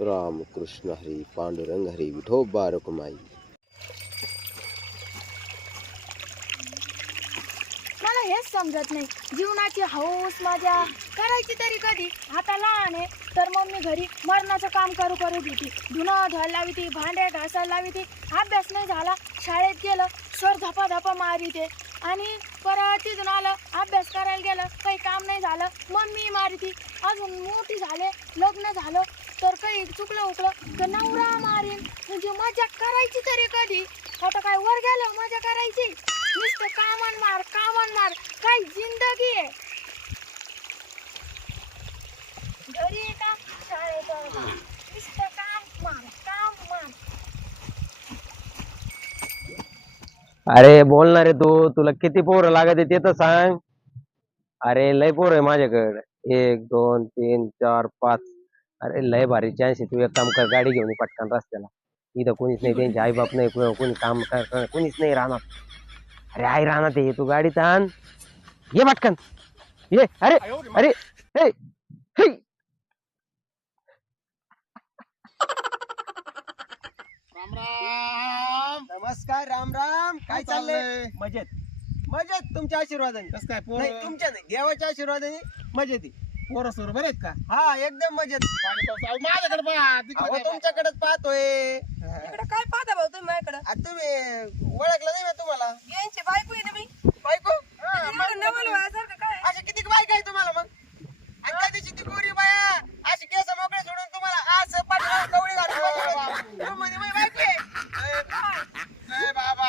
राम कृष्ण हरी पांडुरंग हरी विठोबा रखुमाई. मला हेच समजत नाही, जीवनाची हौस मजा करायची तरी कधी. आता लहान आहे तर मम्मी घरी मरणाचं काम करू देती, धुणं धुवायला लावती, भांडे घासायला लावती. अभ्यास नाही झाला, शाळेत गेलं सर धपा मारिते, आणि परत तिथून आलं अभ्यास करायला गेलं काही काम नाही झालं मम्मी मारती. अजून मोठी झाले, लग्न झालं तर काही चुकलं उकलं तर नवरा मारीन. म्हणजे मजा करायची तरी कधी. आता काय वर गेलं मजा करायची, नुसतं कामन मार काय जिंदगी आहे. घरी का शाळेत नुसतं काम मार. अरे बोल ना रे तुला किती पोरं लागत ते तर सांग. अरे लय पोर आहे माझ्याकडे, 1 2 3 4 5. अरे लय भारी चान्स आहे. तू एक काम कर, गाडी घेऊन ये पटकन रस्त्याला. इथं कोणीच नाही, त्यांचे आई बाप नाही, कोणी काम कोणीच नाही राहणार. अरे आई राहणार ते, तू गाडीत आण, ये पटकन ये. अरे अरे हे हे. राम राम. नमस्कार. राम राम. काय चाललंय? मजेत. मजेत. तुमच्या आशीर्वादाने. कस काय नाही तुमच्या नाही, देवाच्या आशीर्वादाने मजेत आहे. पोरं सोर बरे आहेत का? हा एकदम मजेत. पाणी पाऊस आहे. माझ्याकडे पहा, तिकडे अहो काय तुमच्याकडेच पाहतोय. इकडे काय पाहता भाऊ तुम्ही माझ्याकडे? आता तुम्ही ओळखलं नाही ना तुम्हाला? यांची बायको आहे ना मी. बायको? एवढं नवल व्हायसारखं काय? अशी किती बायका आहे तुम्हाला मग? आणि त्या दिवशी ती गोरी बाया अशी केस मोकळे सोडून तुम्हाला असं पाठीवर कवळी घालून बसवलं. तुम्ही म्हणे माझी बायको आहे. नाही बाबा.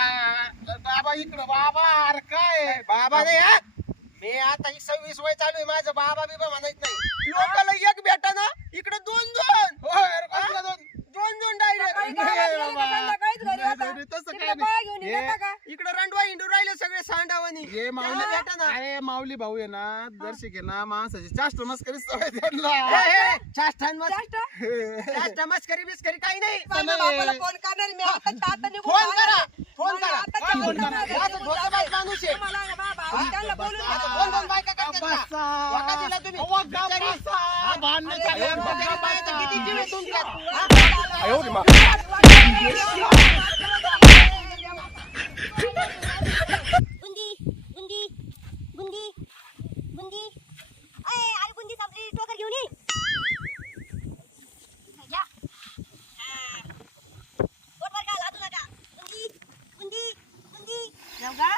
बाबा इकडं बाबा. अरे काय बाबा नाही हा. मी आता ही 26 वय चालू आहे, माझं बाबा बिबा म्हणायचं नाही. लोकांना एक भेटा ना, इकडे दोन डायरेक्ट. काही गावात गेले का संध्याकाळीच घरी आता? तसं तिकडे काय बाया घेऊन येता का? इकडे रणवा हिंडू राहिले सगळे सांडावणी. हे माऊली भेटा ना. अरे माऊली भाऊ आहे ना, दर्शक आहे ना, माणसाची चाष्ट मस्करी सवय त्यांना. चाष्टा मस्करी बिस्करी काही नाही. माझ्या बापाला फोन करणार मी आता निघून फोन करा, आले. फोन मला करा. आताच्या फोन बोलणं करा. नाही. माझं धोकेबाज माणूस आहे. मला ना बाबा, त्यांना बोलून आता घ्या. दोन दोन बायका करतात का? बसा. वका दिला तुम्ही. अहो, गप्प बिचारी. बसा. भांडणं अरे, चालू आहे. बिचारी बाईचं किती जीव आहे तुमच्यात? हा? बुंदी बुंदी बुंदी बुंदी आई बुंदी सापली टोकर घेऊन ये या पोटवर का लादू नका बुंदी बुंदी बुंदी जेवगा?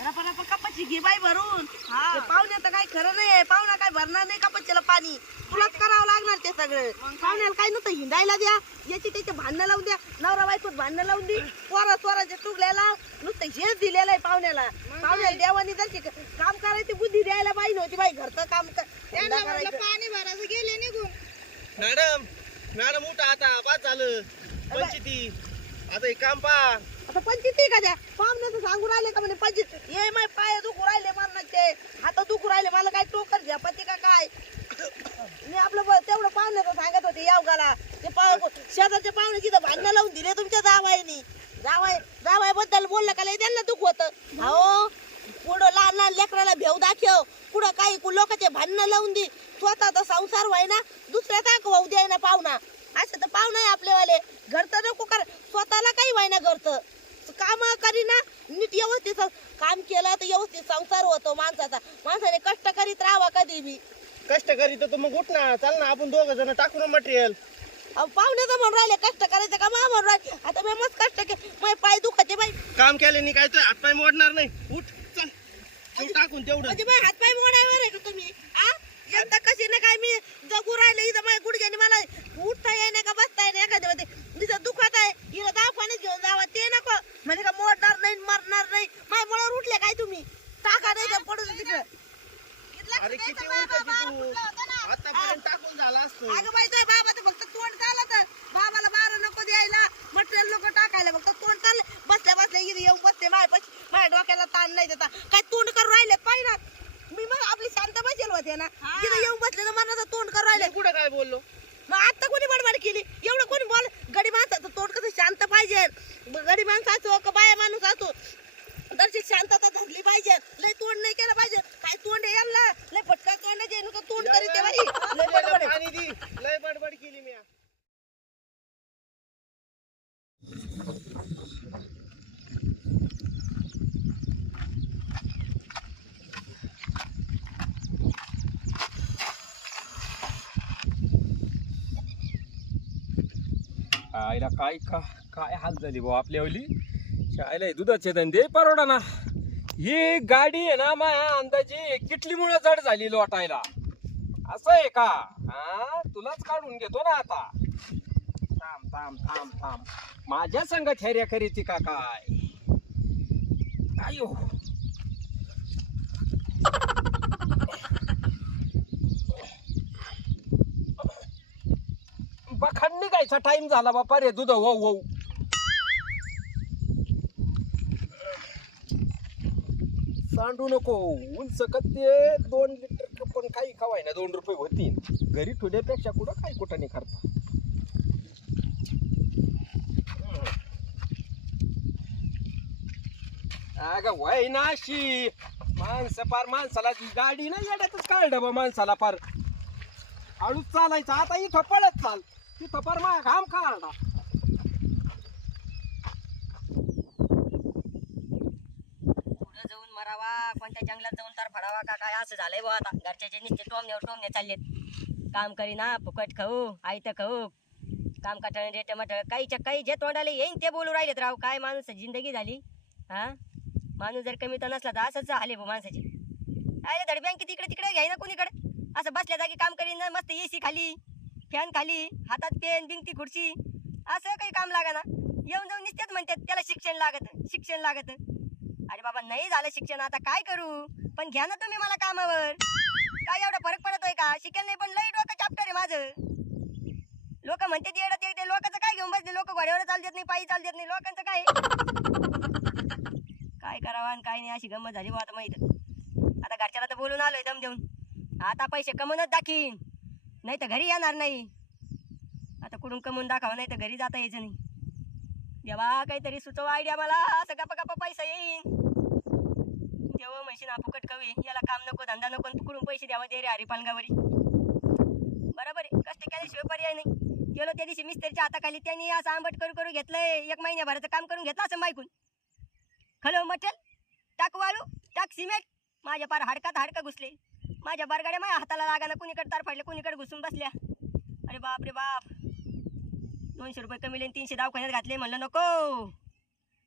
रपा कपाची घे बाई भरून. ते पाहुण्याचं काय खरं नाही, पाहुणा काय भरणार नाही कपाशीला पाणी. तुलाच करावं लागणार ते सगळं. पाहुण्याला काय नव्हतं हिंडायला द्या, याची त्याचे भांडणं लावून द्या, नवरा बायकोत भांडणं लावून दे, पोराच्या टुकल्याला नुसतं हेच दिलेलं आहे पाहुण्याला. पाहुण्याला देवानी जर काम करायची बुद्धी द्यायला पाहिजे होती बाई. घरचं काम करायचं. पाणी भरायचं गेले निघून. मॅडम उठा आता, बाद झालं पंचायती. आता एक काम पहा. आता पंचिती का द्या पाहुण्याचं सांगू राहिले का म्हणे पंचित ये माय पाय दुखू राहिले मरणाचे, हात दुखू राहिले, मला काय टोकर घ्या पती का काय. मी आपलं तेवढं पाहुण्याचं सांगत होते यावगाला. ते शेजारच्या पाहुणे तिथं भांडणं लावून दिले तुमच्या जावायनी. जावाय बद्दल बोललं का लय त्यांना दुख होत. अहो पुढं लहान लेकराला भेव दाखव, पुढं काही लोकांचे भांडणं लावून दे, स्वतःचा संसार व्हाय ना दुसऱ्या दाखवाऊ द्याय ना पाहुणा. असं तर पाहुणा आहे आपलेवाले. घरचं नको कर, स्वतःला काही व्हाय ना घरचं काम करीना नीट व्यवस्थित काम केलं तर व्यवस्थित संसार होतो माणसाचा. माणसाने कष्ट करीत राहावा कधी बी. कष्ट करीत तर मग उठ ना, चाल ना, आपण 2 जण टाकू ना मटेरियल. पाहुण्याचं म्हणून राहिले कष्ट करायचं का मा म्हणून राहिले. आता मी मस्त कष्ट केले, माझे पाय दुखते बाई. काम केल्याने काय तर हातपाय मोडणार नाही. उठ चल, तू टाकून तेवढं. म्हणजे माझे हातपाय मोडावर आहे का तुम्ही? एकदा कशी ना काय मी जगू राहिले इथं माझ्या गुडघ्याने मला उठता येईना का बसता येईना. एखाद्या मध्ये तिथं दुखत आहे, हिला दवाखान्यात घेऊन जावा ते नको म्हणजे का मोडणार नाही मरणार नाही. माझ्या मुळावर उठले काय तुम्ही? टाका नाही तर पडू तिकडं. अरे किती उठत तू, आतापर्यंत टाकून झाला असतो. अगं बाई तुझ्या बाबाचं फक्त तोंड चालत, बाबाला 12 नको द्यायला, मटेरियल नको टाकायला, फक्त तोंड चाललं. बसल्या इथे येऊन बसते माझ्या डोक्याला ताण नाही देता. काय तोंड करून राहिले पाहिजे. मी मग आपली शांत बसेल होते ना, तिथे येऊन बसले ना मनाचं तोंड करून राहिले. कुठं काय बोललो? मग आता कोणी बडबड केली? एवढं कोणी बोल. गडी माणसाचं तोंड कसं शांत पाहिजे. गडी माणसं असो का बाया माणूस असो, दर्शक शांतता धरली पाहिजे. लय तोंड नाही केलं पाहिजे. काय तोंड आहे याला, लय फटका तोंड आहे, तोंड करीत बाई. लय बडबड लय बडबड केली मी. आईला काय काय हाल झाली भाऊ आपल्या ओली शाळेला दुधाचे धंदे परवडा ना. ही गाडी आहे ना माझ्या अंदाजे किटलीमुळे जड झाली लोटायला. असं आहे का? हा तुलाच काढून घेतो ना आता. थांब थांब थांब थांब माझ्या संग थैर्या करीती का काय? आयो बखाड निघायचा टाइम झाला बापा रे. दूध वाऊ वाऊ. सांडू नको. उंच कत्ते 2 लिटर पण काही खवाय ना 2 रुपये होतील. घरी ठेवण्यापेक्षा कुठं काही कुठं नाही करता. अगं वय नाशी माणसं पार माणसाला गाडी ना येड्यातच काढलं बा माणसाला पार. हळूच चालायचं. आता इथं पळत चाल. तिथं पार मा घाम काढला. पुढं जाऊन मरावा कोणत्या जंगलात जाऊन तर फडावा का काय असं झालंय बुवा आता. घरच्याचे नुसते टोमणे चाललेत. काम करीना फुकट खाऊ आयतं खाऊ काम काटाळ रेट मटाळ काहीच्या काही जे तोंडाला येईन ते बोलू राहिलेत राव. काय माणूस जिंदगी झाली. हा माणूस जर कमी तर नसला तर असंच आले भाऊ माणसाची. अरे धड बँकेत इकडे तिकडे घ्याय ना कोणीकडे. असं बसल्या जागी काम करीन ना मस्त एसी खाली फॅन खाली हातात पेन बिंगती खुर्ची असं काही काम लागा ना. येऊन जाऊन निसतेच म्हणतात त्याला शिक्षण लागत. अरे बाबा नाही झालं शिक्षण आता काय करू. पण घ्या ना तुम्ही मला कामावर. काय एवढा फरक पडतोय का? शिकेल नाही पण लई डोकं चॅप्टर आहे माझं. लोक म्हणते ते लोकांचं काय घेऊन बसले. लोक घोड्यावर चाल देत नाही पायी चाल देत नाही. लोकांचं काय काय करावं आणि काय नाही अशी गंमत झाली बा आता माहित. आता घरच्याला तर बोलून आलोय दम देऊन. आता पैसे कमवूनच दाखीन नाही तर घरी येणार नाही. आता कुठून कमवून दाखवा नाही तर घरी जाता यायचं नाही. देवा काहीतरी सुचव आयडिया मला. असं गप्पा पैसा येईन तेव्हा म्हणशील फुकट कवी याला काम नको धंदा नको कुठून पैसे द्यावा दे रे हरिपालगावरी. बरोबर आहे. कष्ट केल्याशिवाय पर्याय नाही. गेलो त्या दिवशी मिस्त्रीच्या हाताखाली त्यांनी असं आंबट करू घेतलंय. 1 महिन्याभराचं काम करून घेतलं असं मायकून. खलो मटेल टाक वाळू टाक सिमेंट. माझ्या पार हाडकात घुसले. माझ्या बारगाड्या माझ्या हाताला लागाना. कुणीकडे तार फाडले कुणीकडे घुसून बसल्या. अरे बाप रे बाप. 200 रुपये कमी लेन 300 दवाखान्यात घातले. म्हणलं नको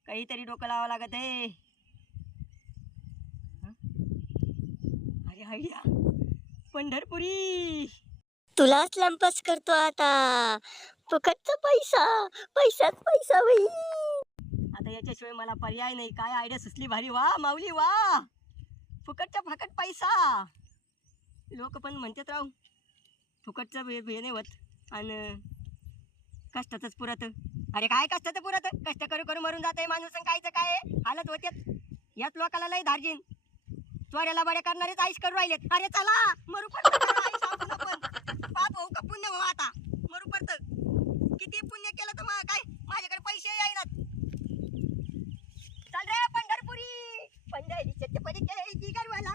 काहीतरी डोकं लावावं लागत आहे. अरे आयडिया पंढरपुरी. तुलाच लंपस करतो आता. फुकटचा पैसाच पैसा बाई. आता याच्याशिवाय मला पर्याय नाही. काय आयडिया सुचली भारी. वा माऊली वा. फुकटचा फकट पैसा. लोक पण म्हणतात राव फुकटचं हे नाही होत आणि कष्टाचंच पुरत. अरे काय कष्टाचं पुरत. कष्ट करू मरून जाते माणूस. कायचं काय हालत होत्यात. याच लोकाला लय धार्जिन चोऱ्याला बड्या करणारेच आईश करू राहिलेत. अरे चला मरू पडत पाप होऊ का पुण्य भाऊ. आता मरू पडत. किती पुण्य केलं तर मग काय माझ्याकडे पैसे येईनात. चल रे पंढरपुरी. पंढरीचे परीचे गरवाला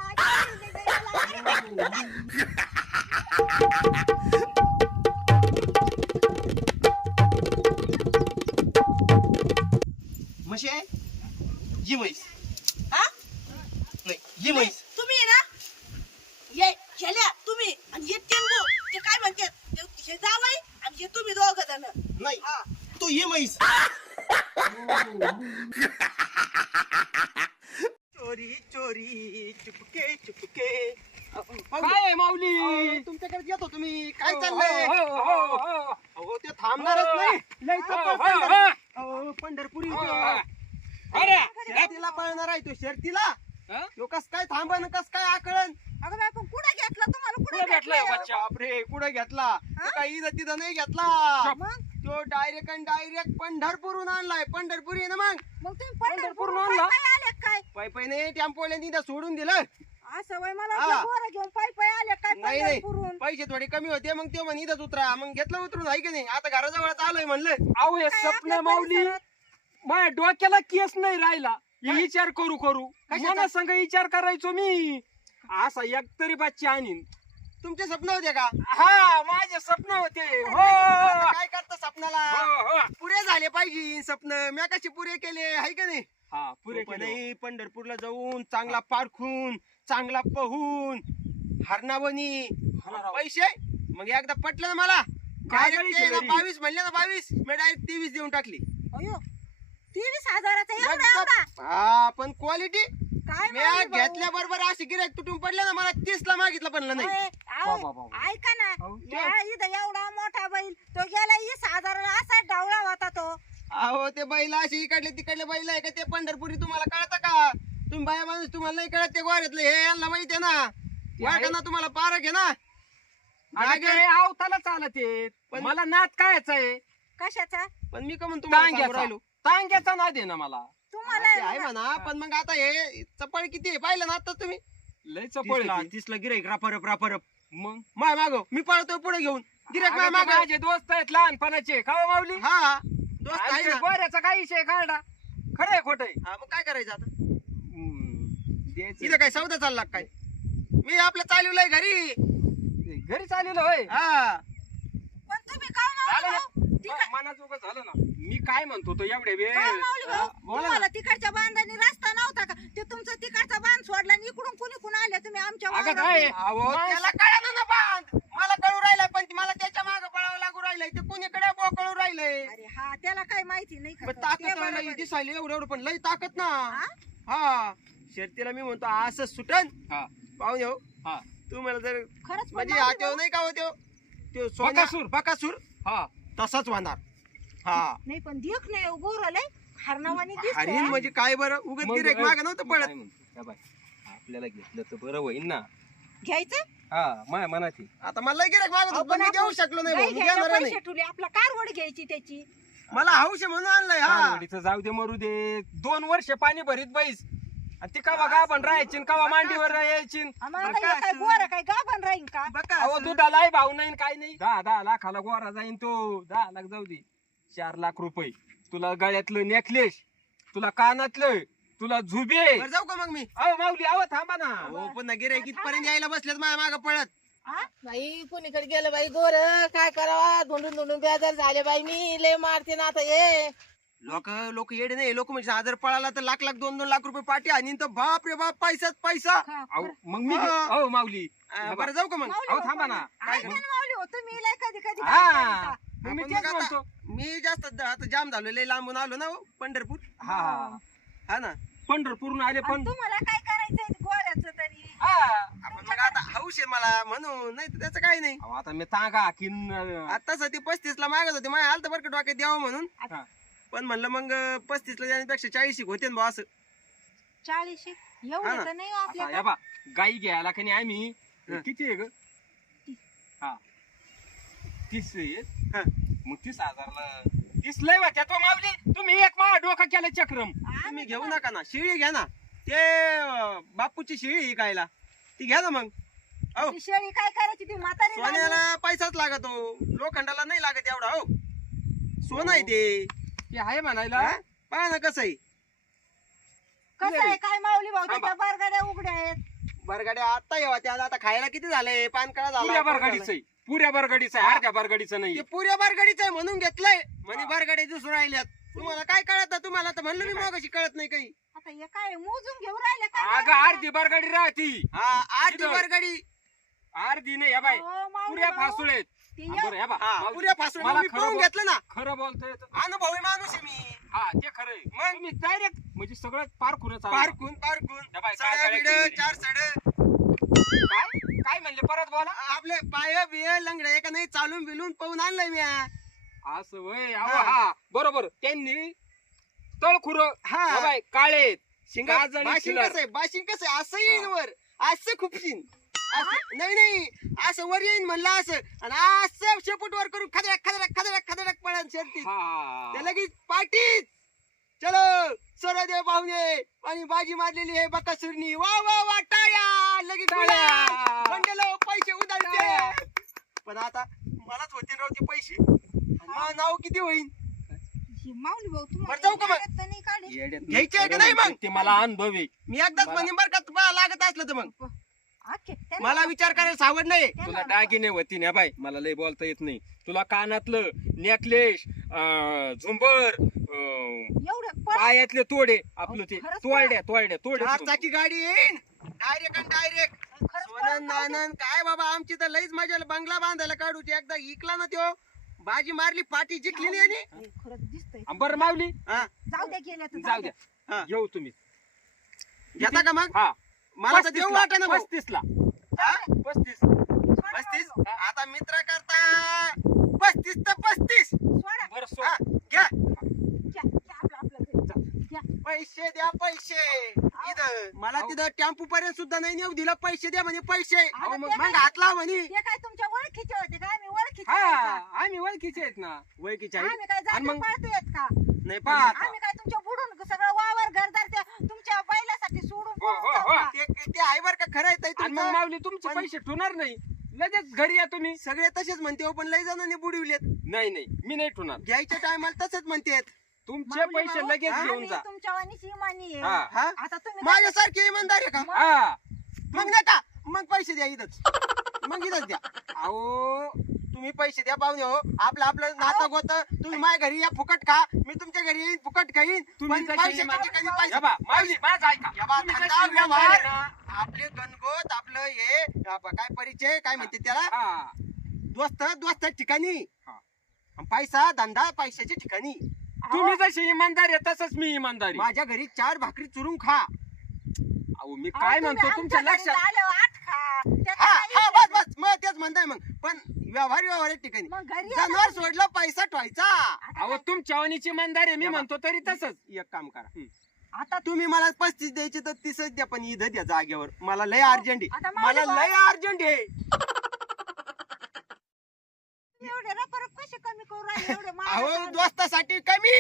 म्हशी आहे जी म्हैस. हा नाही जी म्हैस. तुम्ही ना ये शेल्या तुम्ही आणि हे टेंगू ते काय म्हणतात हे जावई आणि हे तुम्ही दोघं जण. नाही तू ही म्हैस. चोरी चोरी चुपके चुपके. काय आहे माऊली? तुमच्याकडे येतो तुम्ही. काय हो, चाललंय? हो, हो, हो. अहो ते थांबणारच नाही. लय हो, चप्पल हो, पळणार. हो. अहो पंढरपुरी हो, तो. हो. अरे शर्तीला पळणार आहे तो. शर्तीला हा? तो कस काय थांबन कस काय आकळन. अगं बाई पण कुठे घेतला तुम्हाला कुठे भेटलाय बच्चा? बापरे कुठे घेतला. तो काही इथं तिथं नाही घेतला. तो डायरेक्ट पंढरपूरहून आणलाय. पंढरपुरी आहे ना मग. मग तुम्ही पंढरपूरहून आणला? आले काय पाय नाही टेम्पोला तिथं सोडून दिलं. असं वय मला हा. पोरं घेऊन पाय आले काय नाही पंढरपूरहून. पैसे थोडे कमी होते मग ते म्हणे इथंच उतरा. मग घेतलं उतरून आहे की नाही. आता घराजवळच आलोय म्हणलं. अहो हे काय स्वप्न आपल्या माऊली परिसरात? माझ्या डोक्याला केस नाही राहिला. हे विचार करू कशाचा? मला संग विचार करायचो मी. असा एक तरी बच्चा आणीन. तुमचे स्वप्न होते का? हा माझे स्वप्न होते. हो आता काय करता स्वप्नाला. हो. पुरे झाले पाहिजे स्वप्न. मी कशी पुरे केले आहे का नाही. हा पुरे पण केले. नाही पंढरपूरला जाऊन चांगला पारखून चांगला पहून हरणावणी हा ना राव. पैसे मग एकदा पटलं ना मला काजळी Direct ते ना केलेली. 22 म्हणले ना 22 मी डायरेक्ट 23 देऊन टाकली. अयो 23,000चा एवढा हा पण क्वालिटी काय मी माऊली भाऊ? घेतल्या बरोबर अशी गिऱ्हाईक तुटून पडले ना मला 30 ला मागितलं म्हणलं नाही. ओय, आओ, वा, वा, वा. ऐका ना अहो, या इथं एवढा मोठा बैल तो गेला 20,000ला असा डावळा होता तो. अहो ते बैल अशी इकडले तिकडले बैल आहे का ते पंढरपुरी तुम्हाला कळतं का? तुम्ही बाया माणूस तुम्हाला नाही कळत ते गोऱ्यातले हे यांना माहिती आहे ना. वाका ना तुम्हाला पारख आहे ना. अगं ते अवताला चालत येत पण- मला नाद कायचा आहे कशाचा पण मी का म्हणतो तुम्हाला सांगू टांग्याचा राहिलो. टांग्याचा नाद आहे ना मला तुम्हाला ते आहे म्हणा पण मग आता हे चपळ किती आहे पाहिलं ना आता तुम्ही लय चपळ 30 गिऱ्हाईक रापरप मग माय मागो मी पळतोय पुढे घेऊन गिऱ्हाईक माय अगं ते मागो. माझे दोस्त आहेत लहानपणाचे का हो माऊली हा दोस्त आहे आणि ना. ते गोऱ्याचा काय विषय काढा खरंय खोटंय हा मग काय करायचं आता द्यायचं. इथं काय सौदा चालला का काय? मी आपलं चालवलंय घरी. घरी चालेल होय हा पण तुम्ही काय झालं माऊली ना भाऊ? तिकड- मनाजोगं झालं ना मी काय म्हणतो तो एवढे वेळ काय माऊली भाऊ? बोला ना. तुम्हाला तिकडच्या बांधाने रस्ता नव्हता का ते तुमचा तिकडचा बांध सोडला आणि इकडून कुणी आले तुम्ही आमच्या अगं वावरात? काय अहो, त्याला कळलं ना बांध मला कळू राहिलाय पण मला त्याच्या मागे पळावं लागू राहिलंय ते कुणीकडे कळू राहिलंय. अरे हा त्याला काय माहिती नाही का पण तो? ताकद ते बरोबर लई आहे. दिसायला एवढं पण लई ताकद ना. हा? हा शर्तीला मी म्हणतो असं सुटन हा पाहून येऊ हा तुम्हाला जर खरंच पण म्हणजे माऊली आठव भाऊ, नाही का हो त्यो सोन्या- बकासूर. बकासूर हा तसाच वाहणार. हा नाही पण देख नाही गोरले हरणावानी दिसतंय, हरीण हा? म्हणजे काय बरं उगत मग गिऱ्हाईक मागं नव्हतं मी पळत. काय म्हणतो, त्या बाई, आपल्याला घेतलं तर बरं होईल ना घ्यायचं हा माया मनाची आता मला गिऱ्हाईक मागत होतं, पण मी देऊ शकलो नाही गाई भाऊ, मी घ्यायला देणार पैसे नाही. ठेवले आपला कारवड घ्यायची त्याची. मला हौश आहे म्हणून आणलंय. हा कारवडीचं जाऊ दे मरू दे 2 वर्ष पाणी भरीत बैस आणि ती कवा गाभण राहायची न कवा मांडीवर यायची आम्हाला आता हे काय गोर काय गाभण राहीन का? बका अहो दुधालाही भाव नाही न काय नाही 10 लाखाला गोरा जाईन तो 10 लाख जाऊ दे 4 लाख रुपये तुला गळ्यातलं नेकलेस तुला कानातलं तुला झुबे बरं जाऊ का मग मी? अहो माऊली अहो थांबा ना हो पण गिऱ्हाईक इथपर्यंत यायला बसलेत माझ्या मागं पळत. बाई कुणीकडे गेलं बाई गोर काय करावा धुंडून बेजार झाले बाई मी लय मारते ना आता ये लोक येडे नाही लोक म्हणजे जर पळाला तर लाख 2 लाख रुपये पाठी आणि तर बाप रे बाप पैसाच पैसा. अहो मग मी हा. अहो माऊली बरं जाऊ का मग? माऊली अहो भाऊ, थांबा ना ऐका ना माऊली हो, तुम्ही लय कधी कधी हा काय करता? मग मी आपण तेच मग आता- म्हणतो मी जास्त आता जाम झालो लय लांबून आलो ना हो, पंढरपूर. हा हा ना पंढरपूरून आले आणि पण तुम्हाला काय करायचंय गोऱ्याचं तरी? हा आपण मग आता हौश आहे मला म्हणून नाही तर त्याचं काही नाही. अहो, आता मी तांगा की आता साठी 35 ला मागत होते माझ्या आलत बरं का डोक्यात द्यावं म्हणून हा. पण म्हणलं मग 35 ला जाण्यापेक्षा 40 होते ना बुवा असं. 40 हा एवढं ना. तर नाही हो आता आपल्याकडे. या बा गाई घ्यायला की नाही आम्ही हं. किती आहे ग हा 30 आहे हा. मग 30,000ला 30 लय वाटत्या तो माऊली तुम्ही एक मा डोका केला चक्रम तुम्ही घेऊ नका ना शिळी घ्या ना ते बापूची शिळी कायला ती घ्या ना मग. हो ती शेळी काय करायची ती म्हातारी झाली. सोन्याला पैसाच लागतो लोखंडाला नाही लागत एवढा. हो सोनं आहे ते. ते आहे म्हणायला हा? पहा ना कसं आहे कसं आहे काय माऊली भाऊ थांबा. त्याच्या बरगाड्या उघड्या आहेत. बरगाड्या आता येवा त्याला आता खायला किती झालंय पानकळा पुऱ्या झाला बरगाडीचं आहे पुऱ्या बरगाडीचं आहे अर्ध्या बरगाडीचं नाही ते पुऱ्या बरगाडीच आहे म्हणून घेतलंय म्हणे बरगाडी दुसरं राहिल्यात. तुम्हाला काय कळत तुम्हाला तर म्हणलं मी मगाशी कळत नाही काही. आता हे काय मोजून घेऊन राहिले काय अगं बरगाड्या? अर्धी बरगाडी राहती हा अर्धी तिथं. बरगाडी अर्धी नाही या बाई अहो, माऊली पुऱ्या भाऊ, फासुळेत ते हा, बरं या बा हा माऊली, पुऱ्या फासून मला मी खरं पाहून बोल- घेतलं ना. खरं बोलतोय अनुभवी माणूस आहे मी. हा ते खरंय मग मी डायरेक्ट म्हणजे सगळं पारखूनच आलो. पारकून पारकून त्या बाई काय सड करायचं बिड 4 सड काय काय म्हणले परत बोला आपले पाय बिय लंगडे का नाही चालून बिलून पाहून आणलंय मी. असं वय हा. हा बरोबर त्यांनी तळखुर हा. बाई काळे शिंगा काजळी बाशिंग शिलर. कसं आहे बाशिंग कसं आहे असं येईन वर असं खुपशीन असं नाही असं वर येईन म्हणलं असं आणि असं शेपूट वर करून खदडक खदडक खदडक खदडक पळण शर्ती हा ते लगेच पाठीत चलो सोरादेव पाहुणे आणि बाजी मारलेली आहे बकासुरनी वा वा वा टाळ्या लगेच टाळ्या. बंडलो पैसे उधळते. पण आता मलाच होते राव ते पैसे आणि माझं नाव किती होईल ही माऊली भाऊ बरं जाऊ का मग? तुम्हाला तर नाही काढली. येड्यात घ्यायची आहे का नाही मग? ते मला अनुभव आहे मी एकदाच म्हणेन बरं का तुम्हाला लागत असलं तर मग आखे, त्यांना- मला विचार करायला सावड नाही. तुला दागिने होती ना बाई मला लय बोलता येत नाही तुला कानातलं नेकलेस झुंबर एवढं पण पायातले तोडे आपलं ते खरंच तोडल्या तोडे चार चाकी गाडी येईन डायरेक्ट आणि डायरेक्ट खरंच सोनन नानन काय बाबा आमची तर लईच मजा बंगला बांधायला काढू एकदा इकला ना त्यो बाजी मारली पाठी जिंकली आणि खरंच दिसतंय. बरं माऊली जाऊ द्या गेल्या तर जाऊ द्या हा. घेऊ तुम्ही घेता का मग हा मला तर देऊ वाटा ना 35 ला 35 35 आता मित्र करता 35 तर 35 सोडा. बरं सो हा, घ्या घ्या, घ्या आपलं आपलं घरी. घ्या. पैसे द्या पैसे इथं मला तिथं टेम्पो पर्यंत सुद्धा नाही नेऊ दिला पैसे द्या म्हणे पैसे अहो, मग ते मग घातला म्हणे ते काय तुमच्या ओळखीचे होते का आम्ही ओळखीचे हा नाही का? आम्ही ओळखीचे आहेत ना वळकीच्या आम्ही काय आणि जाती मग- पाळतोय का नाही पहा पहा आता. आम्ही काय तुमच्या बुडून सगळं वावर घरदार त्या तुमच्या बैलासाठी सोडून हो, हो, पळून जाऊ हो. का? ते आहे बरं का खरं आहे ताई आणि मग तुमचं. माऊली तुमचे पण- पैसे ठेवणार नाही लगेच घरी या तुम्ही सगळे तसेच म्हणते हो, पण लई जणांनी बुडविलेत नाही नाही मी नाही ठेवणार घ्यायच्या टायमाला तसंच म्हणतेत तुमचे माऊली पैसे भाऊ, लगेच घेऊन आम्ही जा तुमच्या वाणीची इमानी आहे. हा हा आता तुम्ही माझ्यासारखी इमानदार आहे का हा मग नका मग पैसे द्या इथंच मग इथंच द्या अहो तुम्ही पैसे द्या पाहुणे हो आपलं नातं होत तुम्ही माझ्या घरी या फुकट खा मी तुमच्या घरी येईन फुकट खाईन तुम्ही पण जशी पैशाच्या इमानदार- ठिकाणी या पैसे बा, माऊली माझं ऐका या बा, तुम्ही धंदा जशी इमानदार व्यवहार. आहे ना, आपले गणगोत आपलं हे काय परिचय काय म्हणते त्याला हा दोस्त ठिकाणी हा. आणि पैसा धंदा पैशाच्या ठिकाणी तुम्ही जशी इमानदार आहे तसंच मी इमानदार आहे माझ्या घरी 4 भाकरी चुरून खा अहो मी अहो, काय तुम्ही म्हणतो तुमच्या आमच्या घरी लक्षात आल्यावर आठ खा. त्याचं हा काही हा विषय बस मग तेच म्हणताय मग पण व्यवहार ठिकाणी मग घरी या ना जनावर तुम्ही. सोडलं पैसा ठेवायचा आता अहो तुमच्या वाणीची इमानदार आहे मी या बा. म्हणतो तरी तसंच एक काम करा आता तुम्ही मला 35 द्यायचे तर 30च द्या पण इथं द्या जागेवर मला लय अर्जंट आता आहे माऊली मला भाऊ. लय अर्जंट आहे एवढे रपर कसे कमी करू राहिले एवढे अहो महाग दोस्तासाठी कमी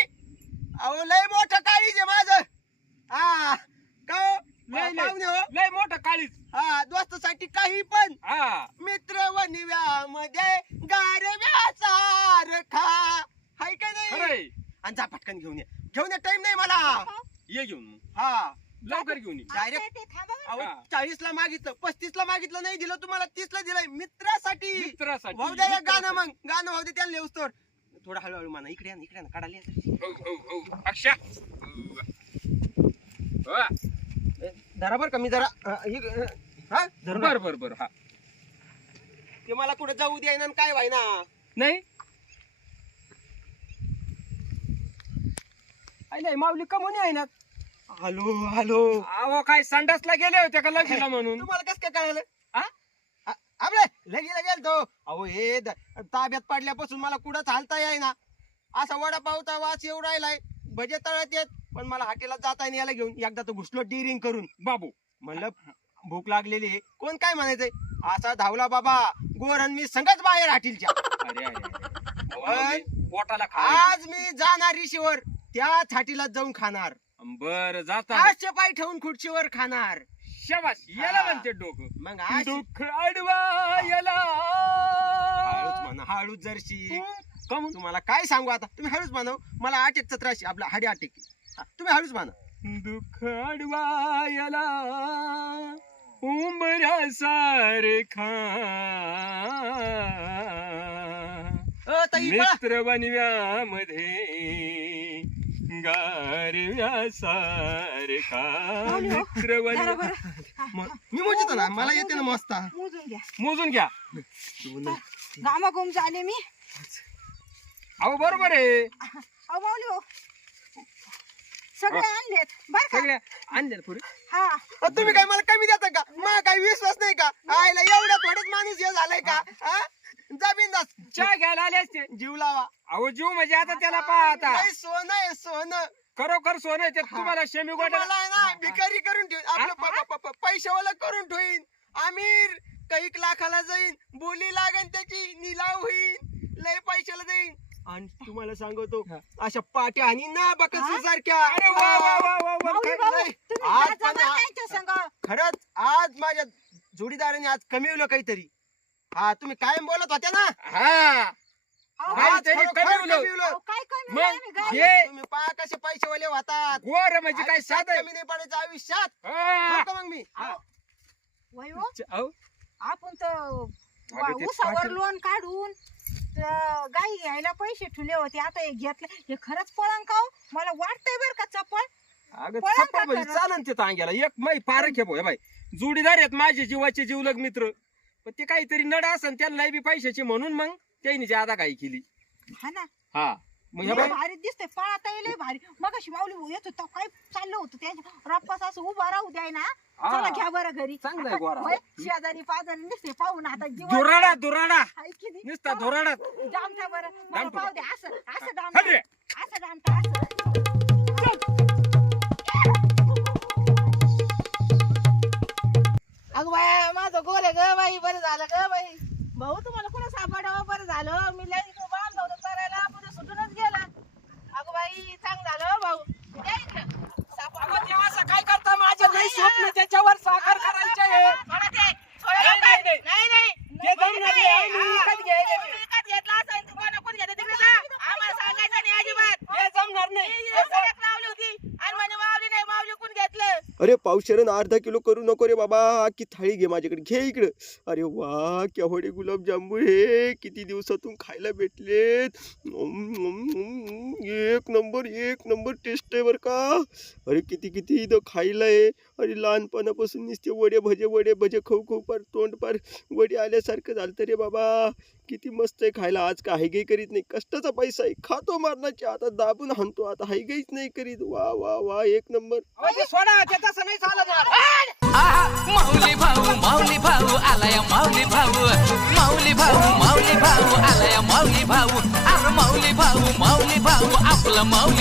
अहो लय मोठं काळीज आहे माझं हा का हो? लय पाहुणे हो लय मोठं काळीच हा दोस्तासाठी काही पण हा मित्र व निव्यामध्ये गारव्याचा रखा हाय का नाही खरंय आणि जा पटकन घेऊन या टाइम नाही मला ये घेऊन मग. हा लवकर घेऊन ये डायरेक्ट ते थांबा बरं. अहो हा. 40 ला मागितलं 35 ला मागितलं नाही दिलं तुम्हाला 30 ला दिलंय मित्रासाठी मित्रासाठी वाहू द्या एक गाणं मित्रासाठी. मग गाणं वाहू दे त्याला लेऊस तर थोडं हळूहळू म्हणा इकडे या ना, इकडे या ना, काढायला या. हो अक्षा वा. धरा बरं का मी जरा हा धरू नका. बर बर बर हा ते मला कुठे जाऊ द्याय ना काय व्हाय ना नाही नाही माऊली कमवून आहे ना हॅलो हॅलो अहो काय संडासला गेले होते का लग्नाला म्हणून तुम्हाला कसं काय कळालं हा? आपले लगेला गेल तो अहो हे ताब्यात पडल्यापासून मला कुठं चालता येई ना असा वडापावचा वास येऊ राहिलाय भजे तळत येत पण मला हॉटेलात जाता याला घेऊन एकदा तो घुसलो डिरिंग करून बाबू म्हणलं भूक लागलेली आहे. कोण काय म्हणायचंय असा धावला बाबा गोरण मी संगच बाहेर हॉटेलच्या अरे अरे अहो, माऊली, पोटाला खा आज मी जाणार रिशीवर त्याच हॉटेलात जाऊन खाणार बर जाता आजचे पाय ठेवून खुर्चीवर खाणार शबाश याला हा. म्हणते डोकं मग आज दुःख अडवा याला हळूच म्हणा हळूच जरशी कमून तुम्हाला काय सांगू आता तुम्ही हळूच म्हणा मला अटॅकचा त्रास आहे, आपला हाडी अटॅक तुम्ही हळूच म्हणा दुःख अडवा याला उंबऱ्या सारखा ताई पळा. मित्र बनव्यामध्ये गारव्या सारखा माऊली हो, मित्र जरा बनव्या बरं. मी मोजतो ना मला येते ना मस्त मोजून घ्या मोजून घ्या घामाघूम झाले मी अहो बरोबर आहे अहो माऊली हो सगळे आणलेत बर का सगळ्या आणले पुढे हा तुम्ही काय मला कमी देता का मला काही विश्वास नाही का आयला एवढा थोडंच माणूस हे झालाय का हा? जा बिंदास चहा घ्यायला आले असते जीव लावा अहो जीव म्हणजे आता त्याला पाहता लय सोनं आहे सोनं खरोखर सोनं आहे ते तुम्हाला शेमी गोट्या मला आहे ना भिकारी करून ठेवीन आपलं पैशावाला करून ठेवीन आमिर कैक लाखाला जाईन बोली लागन त्याची निलाव होईल लय पैशाला जाईन आणि तुम्हाला सांगतो अशा पाट्या आणि ना बकस सारख्या अरे वा वा वा वा वा. माऊली भाऊ तुम्ही आज जा पण जमा त्यांच्या संग खरंच आज माझ्या जोडीदाराने आज कमीवलं काहीतरी हा तुम्ही कायम बोलत होत्या ना हा अहो, काहीतरी खरोखर कमीवलं. कमीवलं. अहो, काय कमी मग नाही, आम्ही गावी- हे तुम्ही पहा कसे पैसेवाले होतात गोर म्हणजे काय आयुष्यात साधं कमी नाही पडायचं आयुष्यात हा. जाऊ का मग मी वय हो, अहो, आपण तर अगं ते उसावर पाटील- लोन काढून गाई घ्यायला पैसे ठेवले होते आता हे घेतले हे खरंच पळण का हो? मला वाटतंय बर का चपळ अगं पळा चप्पल का म्हणजे खरं? चालन ते टांग्याला एक मै पारख आहे बाई जोडीदार आहेत माझे जीवाचे जीवलग मित्र पण ते काहीतरी नड असन त्यांना बी पैशाचे म्हणून मग त्यांनी जादा काही केली हा ना हा मग ह्या लय बाई भारी दिसते पळाता लय भारी मगाशी माऊली येत होता काय चाललं होतं त्याच्या रप्पास असं उभा राहू द्याय ना हा. चला घ्या बरं घरी चांगलं आहे गोरा. होय, शेजारी पाजारी दिसते पाहून आता जीवन दुराडा दुराडा हाय की नाही? नुसता दुराडा दामटा बरं मला दामटा. पाहू दे असं हट दामटा रे. असं दामटा असं अगं बाया माझं गोरे ग बाई बरं झालं ग बाई भाऊ तुम्हाला कुठं सापडावं बरं झालं मी लय इथं बांध होतं करायला पुढे सुटूनच गेला अगं बाई चांग झालं भाऊ या इकडं. अगं देवा, असं काय करता माझं नाही स्वप्न त्याच्यावर साकार करायचं आहे सोडा ते, सोडा नाही, लवकर. नाही, नाही नाही ते जमणार नाही, आम्ही विकत घ्यायला तुम्ही विकत घेतला असेल तर कोणा कोण घेतं तिकडे जा आम्हाला सांगायचं नाही अजिबात हे जमणार नाही ही सडक लावली होती आणि म्हणे मावली नाही मावली कोण घेतलं अरे पावशेरन अर्धा किलो करू नको रे बाबा की थाळी घे माझ्याकडे घे इकडं. अरे वा केवढे गुलाबजामुन हे किती दिवसातून खायला भेटलेत. एक नंबर टेस्ट आहे बरं का. अरे किती किती इथं खायला आहे. अरे लहानपणापासून नुसते वडे भजे खाऊ पार तोंड पार वडे आल्यासारखं झालं रे बाबा. किती मस्त आहे खायला. आज का हायगाई करीत नाही, कष्टाचा पैसा आहे. खातो मारण्याची आता दाबून हाणतो, आता हायगाईच नाही करीत. वा वा वा एक नंबर. अहो, ते सोडा ते तसं नाही चालत. माऊली भाऊ आलाय माऊली भाऊ आलाय माऊली भाऊ अरे माऊली भाऊ आपला माऊली